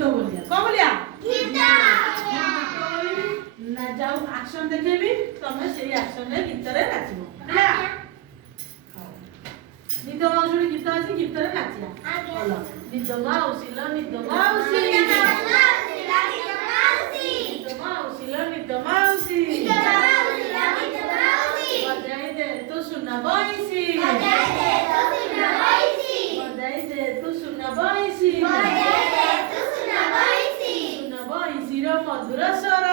गीत बोलिया कौन बोलिया गीत ना जाऊ एक्शन देखेबी तमे से एक्शन रे गीत रे नाचिबो ହେଲା निद माउसी गीत अछि गीत रे नाचिया बोलो निद माउसी लो निद माउसी निद माउसी लो निद माउसी बजाई दे तू सुना बंसी बजाई दे तू सुना बंसी सुना बंसी रो मधुर स्वर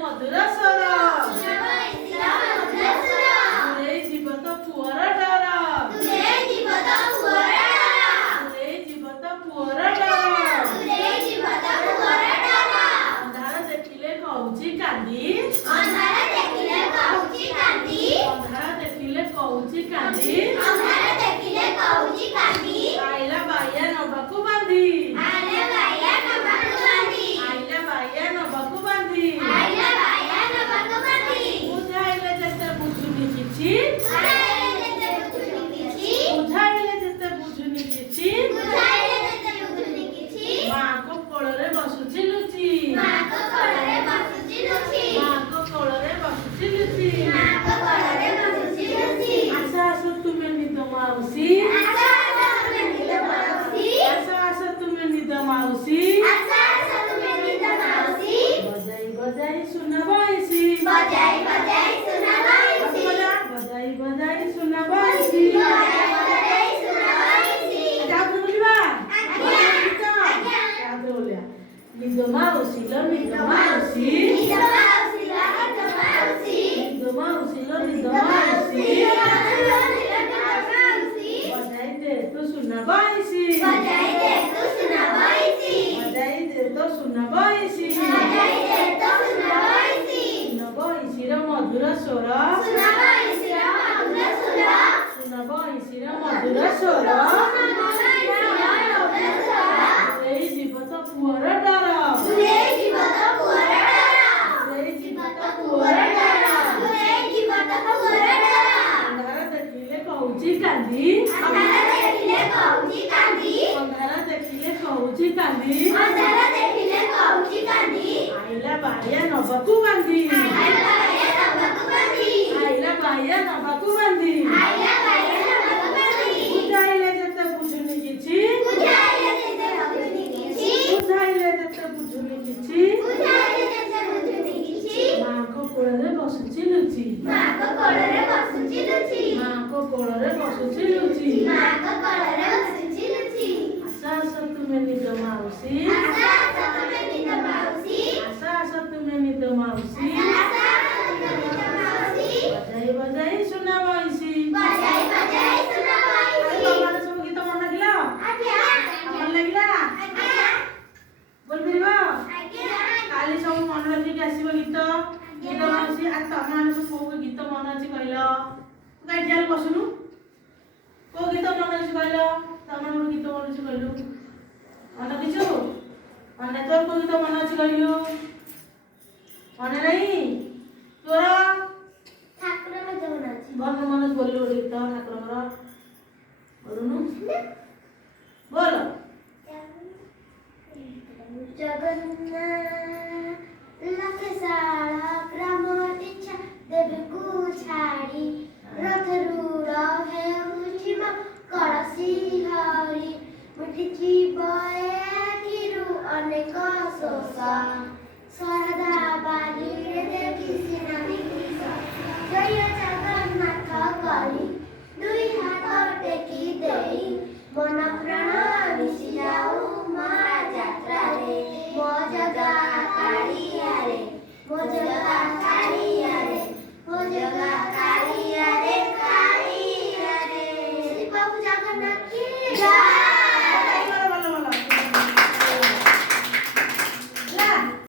मधुर स्वर तुरे जीवत पुअर डर अंधार देखिले कहूची कांदी अंधार देखिले कहूची कांदी आइला बाया नबकु बांधी आइला बाया नबकु बांधी बुझाइले जते बुझुनी किछि बुझाइले जते बुझुनी किछि मां को कोଳରେ बसुछि लुचि मां को कोଳରେ बसुछि लुचि आशा आशा तुमे निद माउसी आशा आशा तुमे निद माउसी बजाई बजाई सुना बंसी बजाई बजाई सुना बंसी निद माउसी लो निद माउसी बजाई दे तू सुना बंसी बजाई दे तो सुना बंसी सुना बंसी रो मधुर स्वर सुना बंसी रो मधुर स्वर तुरे जीवत पुअर डर अंधार देखिले कहूची कांदी अंधार देखिले कहूची कांदी आइला बाया नबकु बांधी बुझाइले जते बुझुनी किछि मां को कोଳରେ बसुछि लुचि आशा आशा तुमे निद माउसी आशा आशा तुमे निद माउसी बजाई बजाई सुना बंसी तमारे सब गीत मन लागिला मन लागिला बोल परिबा काली सब मन रखिक आसीबो गीत गीत माउसी आ तमारे सब को गीत मन अछि कहलो गाइडियाल बसुनु को गीत मन अछि कहलो तमारे गीत मन अछि कहलो मन किछु मन तोर को गीत मन अछि कहलो मन नहीं तोरा मन मन बोल गीत ठाकुर बोलनु बोल जगन्नाथ साला ग्राम इच्छा देवी को छाड़ी रथ रूढ़ है उचिमा कलसी हरी मिठी जीव खीरु अनेक सोसा